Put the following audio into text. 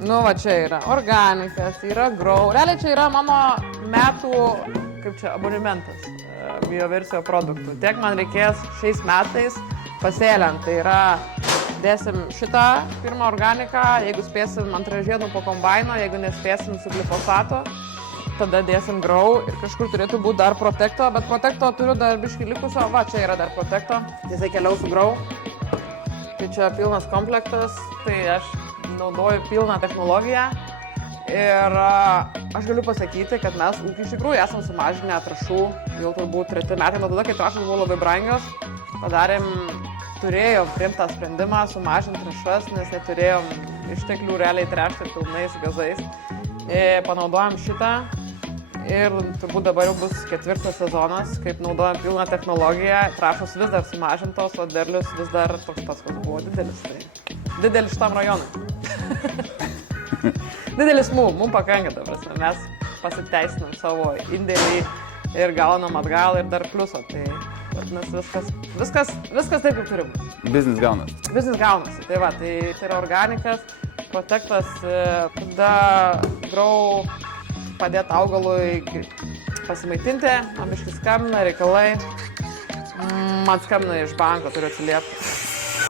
Nu, va čia yra organikas, yra grow. Realiai čia yra mano metų, kaip čia, abonementas bioversijo produktų. Tiek man reikės šiais metais pasėliant. Tai yra, dėsim šitą pirmą organiką, jeigu spėsim ant ražienų po kombaino, jeigu nespėsim su glifosato, tada dėsim grow ir kažkur turėtų būti dar protekto, bet protekto turiu dar biškį likusio. Va, čia yra dar protekto. Jisai keliaus su grow. Tai čia pilnas komplektas, tai aš naudoju pilną technologiją ir aš galiu pasakyti, kad mes ūkį iš tikrųjų esam sumažinę trąšų jau turbūt 3 metai nuo tada, kai trąšos buvo labai brangios. Turėjom priimtą sprendimą sumažinti trąšas, nes neturėjom išteklių realiai tręšti pilnais gazais. Panaudojom šitą ir turbūt dabar jau bus 4 sezonas, kaip naudojam pilną technologiją. Trąšos vis dar sumažintos, o derlius vis dar toks pats, kas buvo didelis. Tai didelis šitam rajonui. Didelis mums pakanka, ta prasme. Mes pasiteisinam savo indėlį ir gaunam atgal ir dar pliuso. Tai viskas taip, kaip turim. Biznis gaunasi. Biznis gaunasi. Tai va, tai yra organikas, protektas, tada grow padėti augalui pasimaitinti, man biškį skambina reikalai. Man skambina iš banko, turiu atsiliepti.